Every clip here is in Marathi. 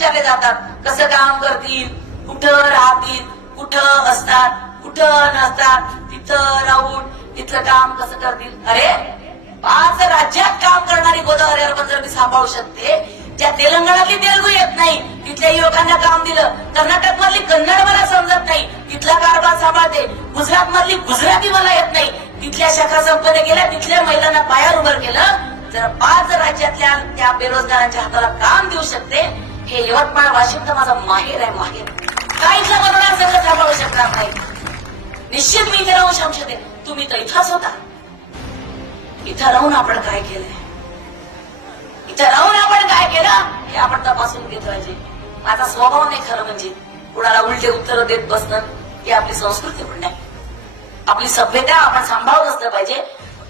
विचारले जातात. कसं काम करतील? कुठं राहतील? कुठं असतात? कुठं नसतात? तिथं राहून तिथलं काम कसं करतील? अरे पाच राज्यात काम करणारी गोदावरी अर्पण जर मी सांभाळू शकते ज्या तेलंगणातली तेलगू येत नाही तिथल्या युवकांना काम दिलं कर्नाटक मधली कन्नड मला समजत नाही तिथला कारभार सांभाळते गुजरात मधली गुजराती मला येत नाही तिथल्या शाखा संपन्न केल्या तिथल्या महिलांना पायावर उभं केलं तर पाच राज्यातल्या त्या बेरोजगारांच्या हाताला काम देऊ शकते हे यवतमाळ वाशिम तर माझा माहेर आहे माहेर. काहीतला मतदारसंघ सांभाळू शकणार नाही. निश्चित मी इथे राहून शमशते तुम्ही तर इथंच होता. इथं राहून आपण काय केलंय? इथं राहून आपण काय केलं? हे आपण तपासून घेत पाहिजे माझा स्वभाव नाही खरं म्हणजे. कुणाला उलटे उत्तर देत बसणं ही आपली संस्कृती पण नाही. आपली सभ्यता आपण सांभाळत असलं पाहिजे.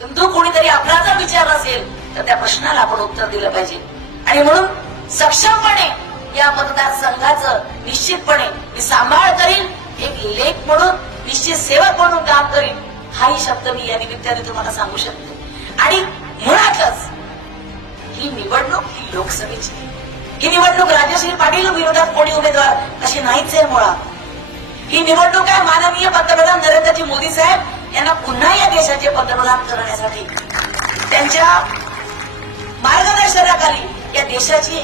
परंतु कोणीतरी आपला जर विचार असेल तर त्या प्रश्नाला आपण उत्तर दिलं पाहिजे. आणि म्हणून सक्षमपणे या मतदारसंघाचं निश्चितपणे मी सांभाळ करीन एक लेख म्हणून निश्चित सेवक म्हणून काम करीन. हाही शब्द मी या निमित्ताने तुम्हाला सांगू शकते. आणि मुळातच ही निवडणूक ही लोकसभेची. ही निवडणूक राजश्री पाटील विरोधात कोणी उमेदवार अशी नाहीच आहे मुळात. ही निवडणूक आहे माननीय पंतप्रधान नरेंद्रजी मोदी साहेब. यांना पुन्हा या देशाचे पंतप्रधान करण्यासाठी. त्यांच्या मार्गदर्शनाखाली या देशाची